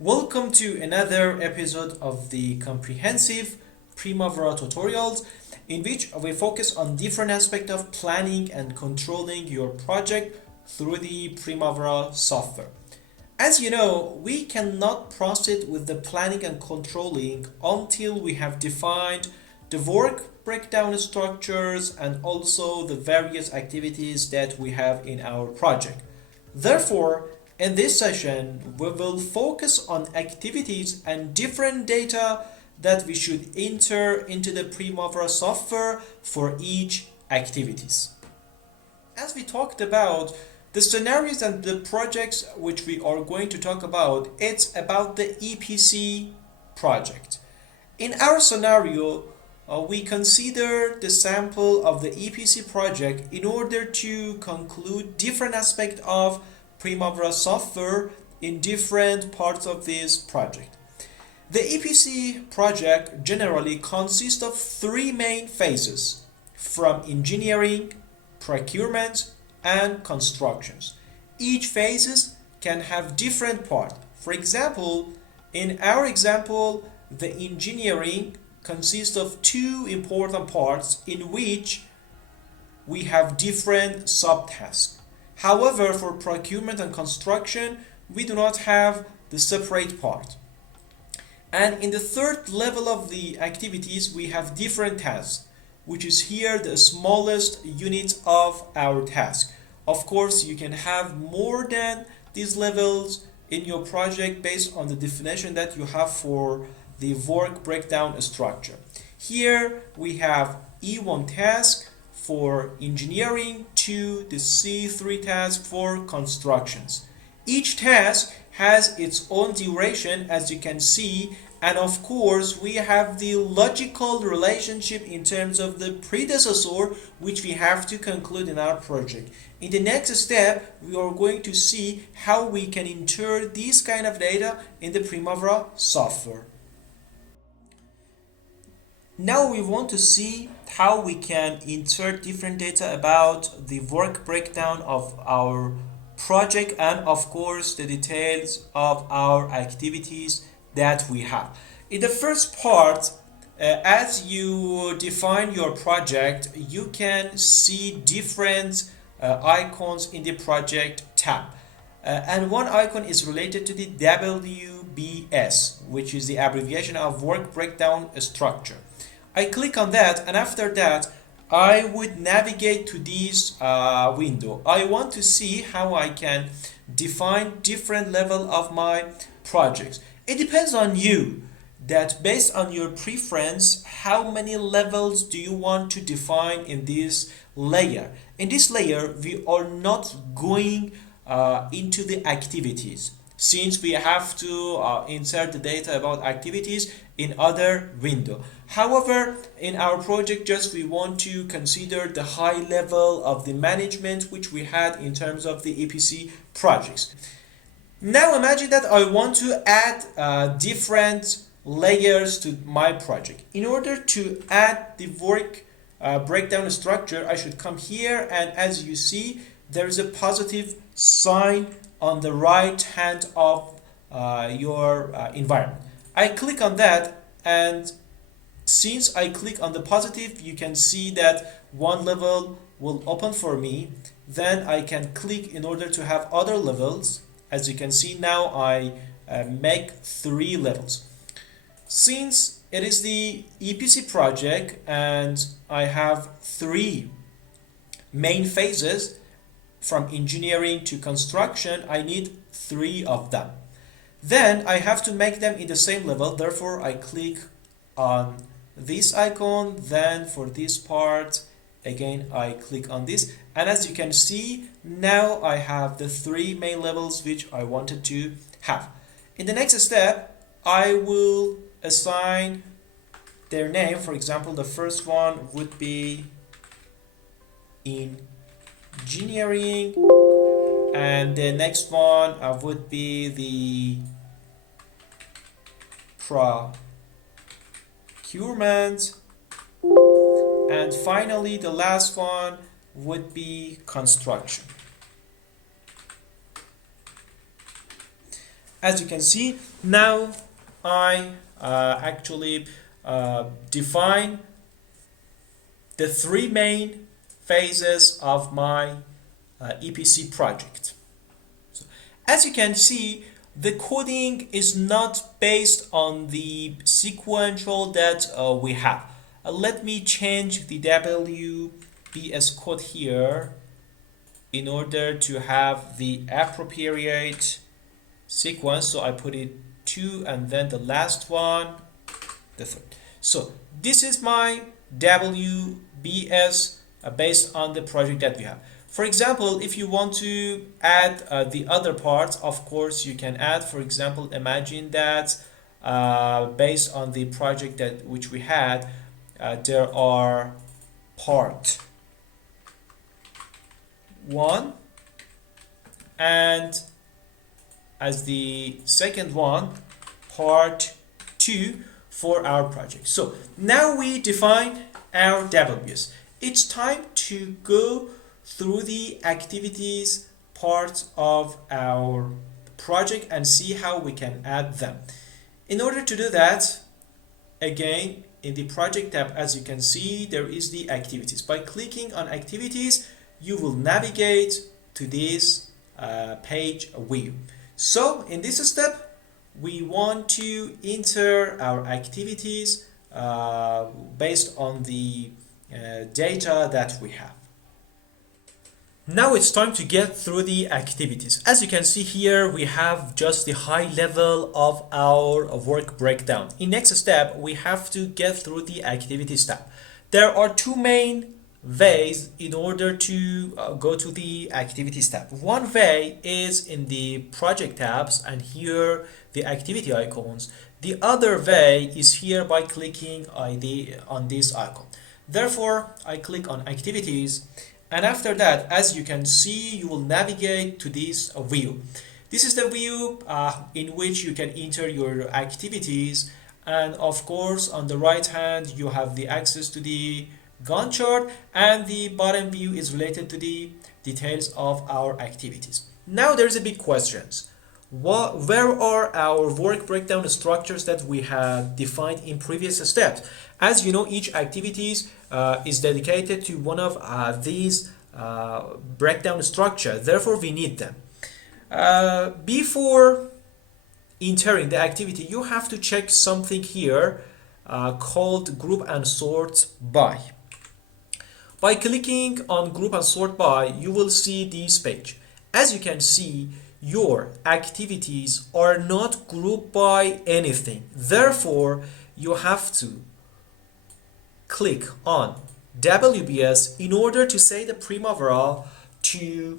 Welcome to another episode of the comprehensive Primavera tutorials in which we focus on different aspects of planning and controlling your project through the Primavera software. As you know, we cannot proceed with the planning and controlling until we have defined the work breakdown structures and also the various activities that we have in our project. Therefore, in this session, we will focus on activities and different data that we should enter into the Primavera software for each activities. As we talked about, the scenarios and the projects which we are going to talk about, it's about the EPC project. In our scenario, we consider the sample of the EPC project in order to conclude different aspects of Primavera software in different parts of this project. The EPC project generally consists of three main phases, from engineering, procurement, and constructions. Each phases can have different parts. For example, in our example, the engineering consists of two important parts in which we have different subtasks. However, for procurement and construction, we do not have the separate part. And in the third level of the activities, we have different tasks, which is here the smallest unit of our task. Of course, you can have more than these levels in your project based on the definition that you have for the work breakdown structure. Here we have E1 task for engineering to the C3 task for constructions. Each task has its own duration, as you can see, and of course we have the logical relationship in terms of the predecessor which we have to conclude in our project. In the next step, we are going to see how we can enter this kind of data in the Primavera software. Now we want to see how we can insert different data about the work breakdown of our project and of course the details of our activities that we have. In the first part, as you define your project, you can see different icons in the project tab. And one icon is related to the WBS, which is the abbreviation of work breakdown structure. I click on that, and after that I would navigate to this window. I want to see how I can define different level of my projects. It depends on you, that based on your preference, how many levels do you want to define in this layer. In this layer, we are not going into the activities, since we have to insert the data about activities in other window. However, in our project, just we want to consider the high level of the management which we had in terms of the EPC projects. Now imagine that I want to add different layers to my project. In order to add the work breakdown structure, I should come here, and as you see, there is a positive sign on the right hand of your environment. I click on that, and since I click on the positive, you can see that one level will open for me. Then I can click in order to have other levels. As you can see now, I make three levels. Since it is the EPC project and I have three main phases, from engineering to construction, I need three of them. Then I have to make them in the same level, therefore I click on this icon. Then for this part, again I click on this, and as you can see, now I have the three main levels which I wanted to have. In the next step, I will assign their name. For example, the first one would be engineering, and the next one would be the procurement, and finally the last one would be construction. As you can see, now I actually define the three main phases of my EPC project. So, as you can see, the coding is not based on the sequential that we have. Let me change the WBS code here in order to have the appropriate sequence. So I put it 2 and then the last one, the third. So this is my WBS based on the project that we have. For example, if you want to add the other parts, of course you can add. For example, imagine that based on the project that which we had, there are part 1 and as the second one part 2 for our project. So now we define our WBS. It's time to go through the activities part of our project and see how we can add them. In order to do that, again, in the project tab, as you can see, there is the activities. By clicking on activities, you will navigate to this page view. So in this step, we want to enter our activities based on the data that we have. Now it's time to get through the activities. As you can see here, we have just the high level of our work breakdown. In next step, we have to get through the activities tab. There are two main ways in order to go to the activities tab. One way is in the project tabs and here the activity icons. The other way is here by clicking on this icon. Therefore, I click on activities. And after that, as you can see, you will navigate to this view. This is the view in which you can enter your activities. And of course, on the right hand, you have the access to the Gantt chart, and the bottom view is related to the details of our activities. Now there's a big question. Where are our work breakdown structures that we have defined in previous steps? As you know, each activities is dedicated to one of these breakdown structure. Therefore, we need them. Before entering the activity, you have to check something here called group and sort by. By clicking on group and sort by, you will see this page. As you can see, your activities are not grouped by anything. Therefore, you have to click on WBS in order to say the Primavera to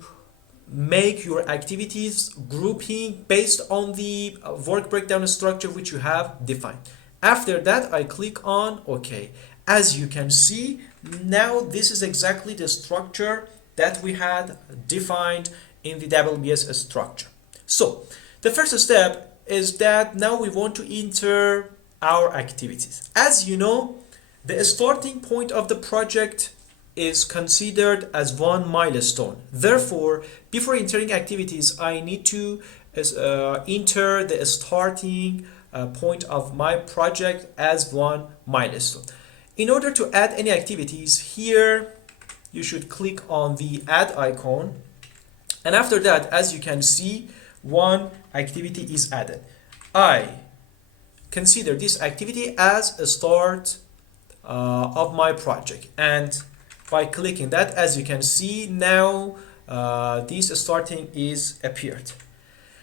make your activities grouping based on the work breakdown structure which you have defined. After that, I click on OK. As you can see, now this is exactly the structure that we had defined in the WBS structure. So the first step is that now we want to enter our activities. As you know, the starting point of the project is considered as one milestone. Therefore, before entering activities, I need to enter the starting point of my project as one milestone. In order to add any activities, here you should click on the add icon. And after that, as you can see, one activity is added. I consider this activity as a start of my project. And by clicking that, as you can see, now this starting is appeared.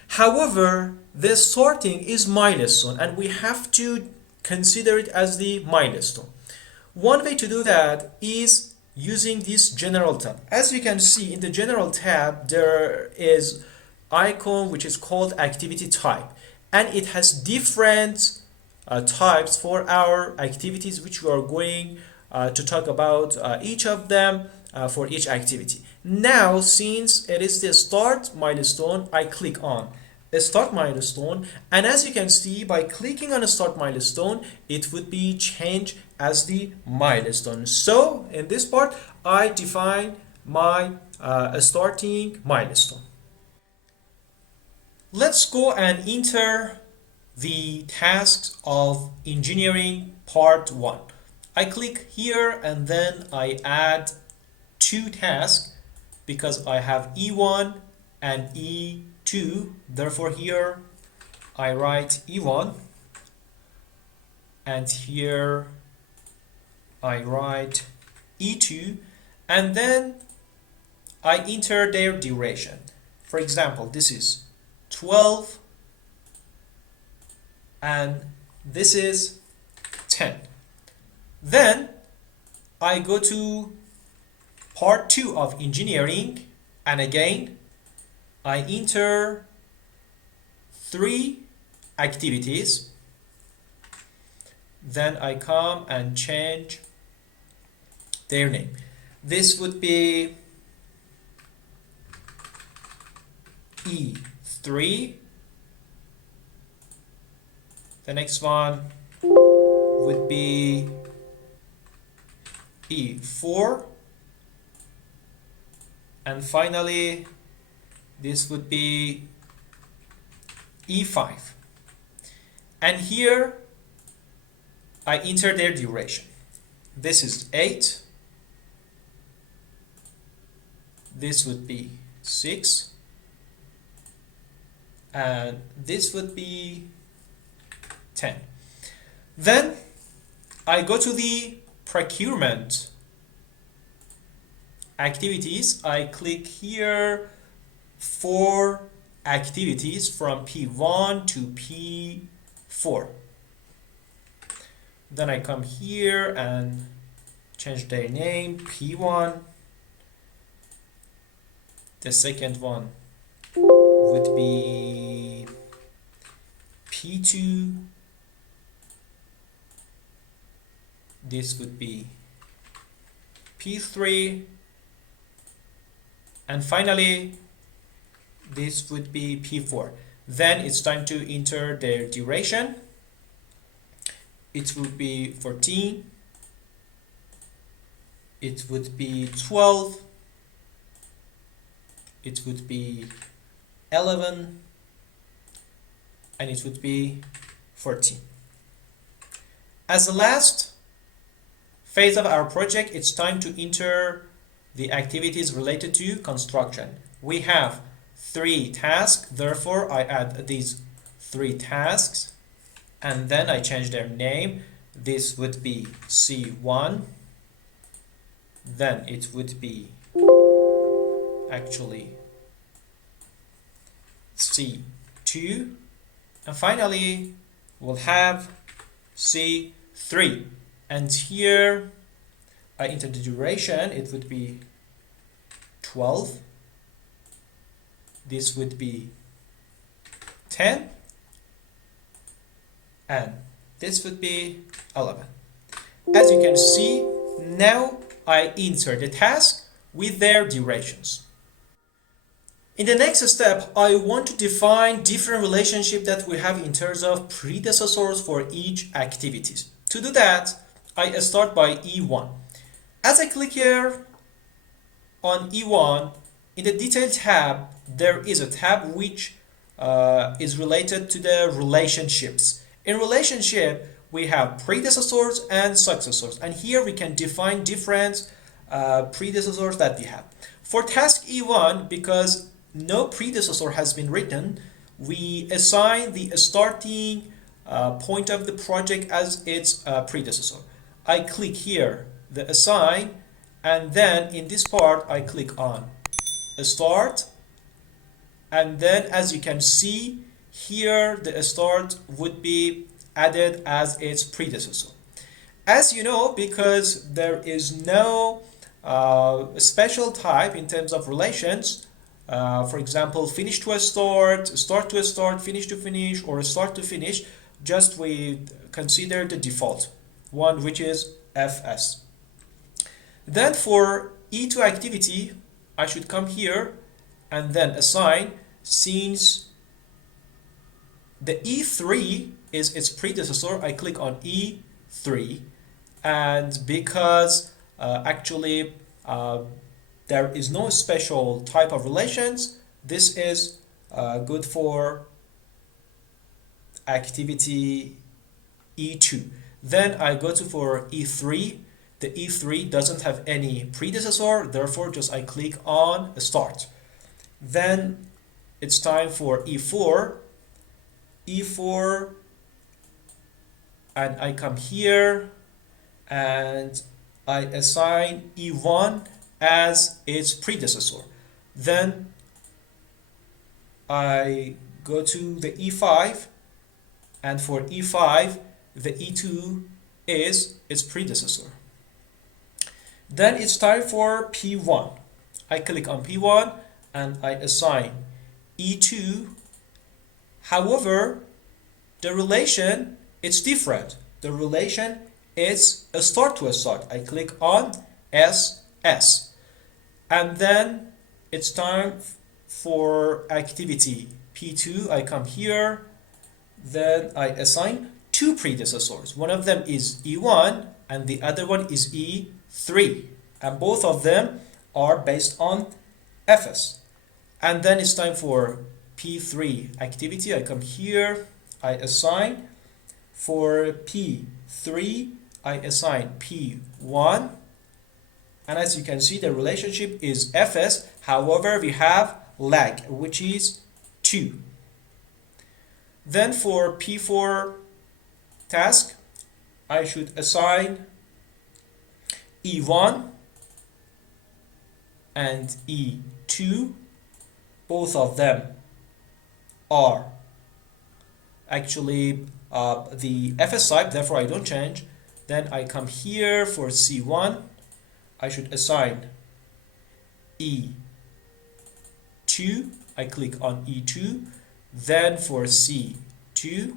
However, the sorting is milestone and we have to consider it as the milestone. One way to do that is using this general tab. As you can see in the general tab, there is icon which is called activity type, and it has different types for our activities which we are going to talk about each of them for each activity. Now, since it is the start milestone, I click on a start milestone, and as you can see, by clicking on a start milestone, it would be changed as the milestone. So in this part, I define my starting milestone. Let's go and enter the tasks of engineering part 1. I click here and then I add two tasks because I have E1 and E2. Therefore here I write E1 and here I write E2 and then I enter their duration. For example, this is 12 and this is 10. Then I go to part 2 of engineering and again I enter 3 activities. Then I come and change their name. This would be E3. The next one would be E4. And finally, this would be E5. And here, I enter their duration. This is 8. This would be 6. And this would be 10. Then I go to the procurement activities. I click here 4 activities from P1 to P4. Then I come here and change their name, P1. The second one would be P2. This would be P3. And finally, this would be P4. Then it's time to enter their duration. It would be 14. It would be 12. It would be 11. And it would be 14. As the last phase of our project, it's time to enter the activities related to construction. We have 3 tasks, therefore I add these 3 tasks and then I change their name. This would be C1, then it would be actually C2, and finally we'll have C3. And here I enter the duration. It would be 12. This would be 10. And this would be 11. As you can see, now I enter the task with their durations. In the next step, I want to define different relationships that we have in terms of predecessors for each activities. To do that, I start by E1. As I click here on E1, in the Detail tab, there is a tab which is related to the relationships. In relationship, we have predecessors and successors, and here we can define different predecessors that we have. For task E1, because no predecessor has been written, we assign the starting point of the project as its predecessor. I click here, the assign, and then in this part, I click on start, and then as you can see, here the start would be added as its predecessor. As you know, because there is no special type in terms of relations, for example, finish to a start, start to a start, finish to finish, or start to finish, just we consider the default one, which is FS. Then for E2 activity, I should come here and then assign, since the E3 is its predecessor, I click on E3, and because there is no special type of relations, this is good for activity E2. Then I go to for E3. The E3 doesn't have any predecessor, therefore just I click on start. Then it's time for E4. E4, and I come here and I assign E1 as its predecessor. Then I go to the E5, and for E5 the E2 is its predecessor. Then it's time for P1. I click on P1 and I assign E2. However, the relation is different. The relation is a start to a start. I click on SS. And then it's time for activity P2. I come here. Then I assign two predecessors. One of them is E1 and the other one is E3. And both of them are based on FS. And then it's time for P3 activity. I come here. I assign. For P3, I assign P1. And as you can see, the relationship is FS. However, we have lag, which is 2. Then for P4 task, I should assign E1 and E2. Both of them are actually the FS type, therefore I don't change. Then I come here for C1. I should assign E2. I click on E2. Then for C2,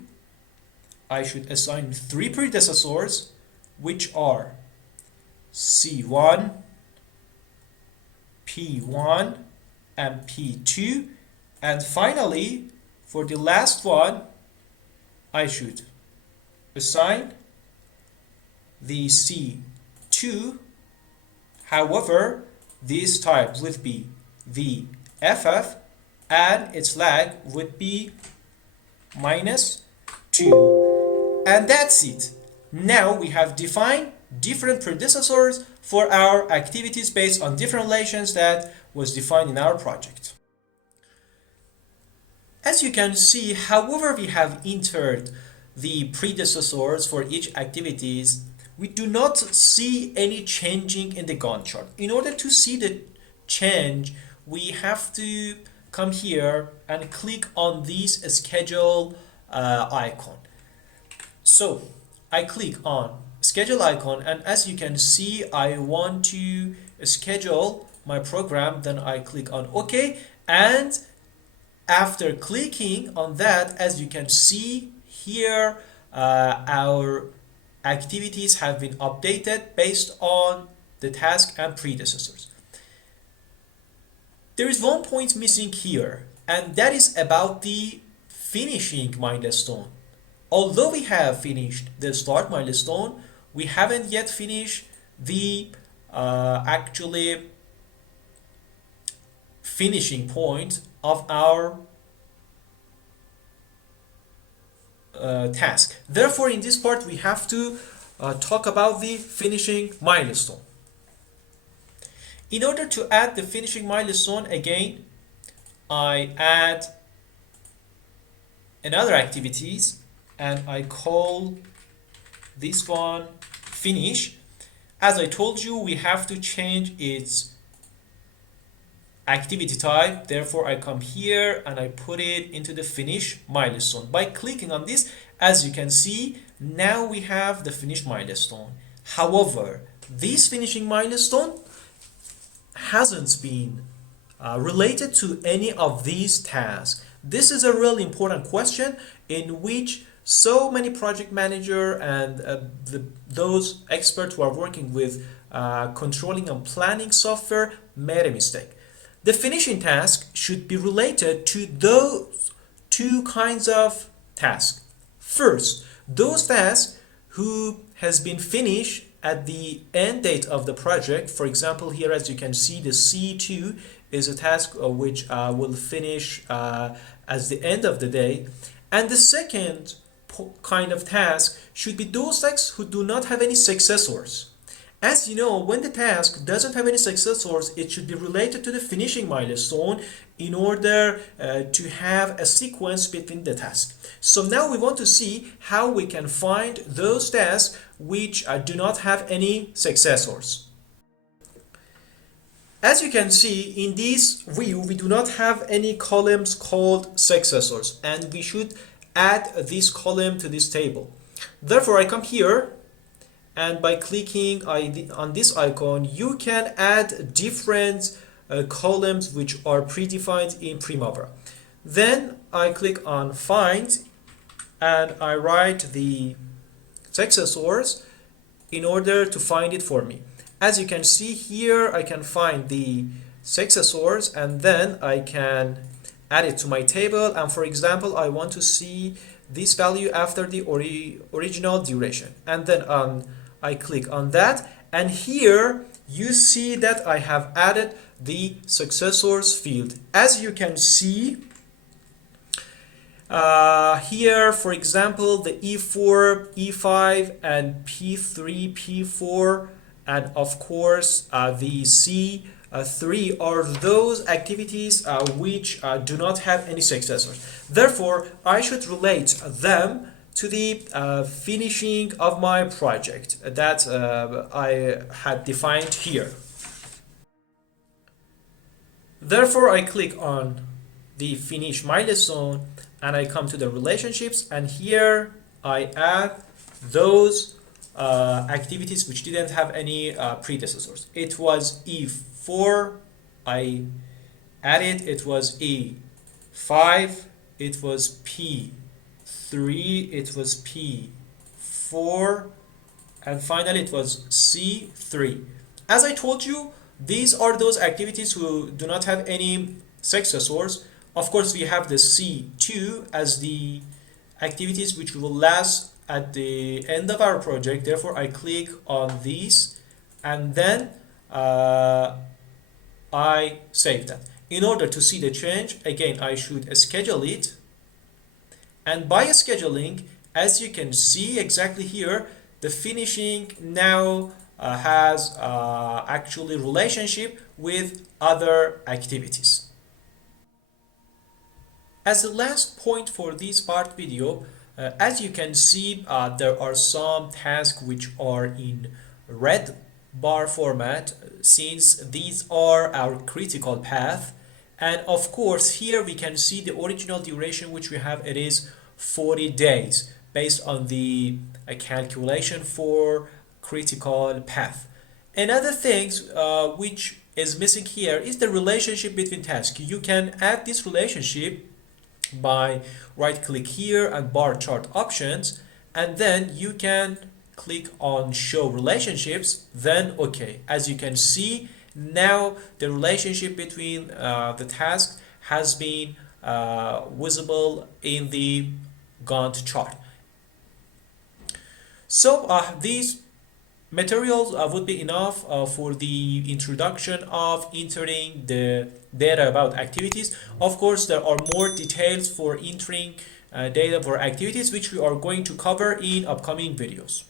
I should assign three predecessors, which are C1, P1, and P2. And finally, for the last one, I should assign the C2. However, this type would be the FF and its lag would be -2. And that's it. Now we have defined different predecessors for our activities based on different relations that was defined in our project. As you can see, however we have entered the predecessors for each activities, we do not see any changing in the Gantt chart. In order to see the change, we have to come here and click on this schedule icon. So I click on schedule icon, and as you can see, I want to schedule my program. Then I click on OK, and after clicking on that, as you can see here, our activities have been updated based on the task and predecessors. There is one point missing here, and that is about the finishing milestone. Although we have finished the start milestone, we haven't yet finished the actually finishing point of our task. Therefore, in this part, we have to talk about the finishing milestone. In order to add the finishing milestone, again, I add another activities, and I call this one finish. As I told you, we have to change its activity type. Therefore, I come here and I put it into the finish milestone. By clicking on this, as you can see, now we have the finish milestone. However, this finishing milestone hasn't been related to any of these tasks. This is a really important question in which so many project manager and those experts who are working with controlling and planning software made a mistake. The finishing task should be related to those two kinds of tasks. First, those tasks who has been finished at the end date of the project. For example, here as you can see, the C2 is a task which will finish at the end of the day. And the second kind of task should be those tasks who do not have any successors. As you know, when the task doesn't have any successors, it should be related to the finishing milestone in order to have a sequence between the tasks. So now we want to see how we can find those tasks which do not have any successors. As you can see in this view, we do not have any columns called successors, and we should add this column to this table. Therefore, I come here, and by clicking on this icon, you can add different columns which are predefined in Primavera. Then I click on Find, and I write the successors in order to find it for me. As you can see here, I can find the successors, and then I can add it to my table. And for example, I want to see this value after the original duration, and then I click on that, and here you see that I have added the successors field. As you can see here, for example, the E4, E5, and P3, P4, and of course the C3 are those activities which do not have any successors. Therefore, I should relate them to the finishing of my project that I had defined here. Therefore, I click on the finish milestone, and I come to the relationships, and here I add those activities which didn't have any predecessors. It was E4, I added, it was E5, it was P3, it was P4, and finally it was C3. As I told you, these are those activities who do not have any successors. Of course, we have the C2 as the activities which will last at the end of our project. Therefore, I click on these, and then I save that. In order to see the change, again, I should schedule it. And by scheduling, as you can see exactly here, the finishing now has actually relationship with other activities. As the last point for this part video, as you can see, there are some tasks which are in red bar format, since these are our critical path. And of course, here we can see the original duration which we have. It is 40 days based on the calculation for critical path. Another things which is missing here is the relationship between tasks. You can add this relationship by right click here and bar chart options, and then you can click on show relationships, then OK. As you can see, now the relationship between the tasks has been visible in the Gantt chart. So these materials would be enough for the introduction of entering the data about activities. Of course, there are more details for entering data for activities which we are going to cover in upcoming videos.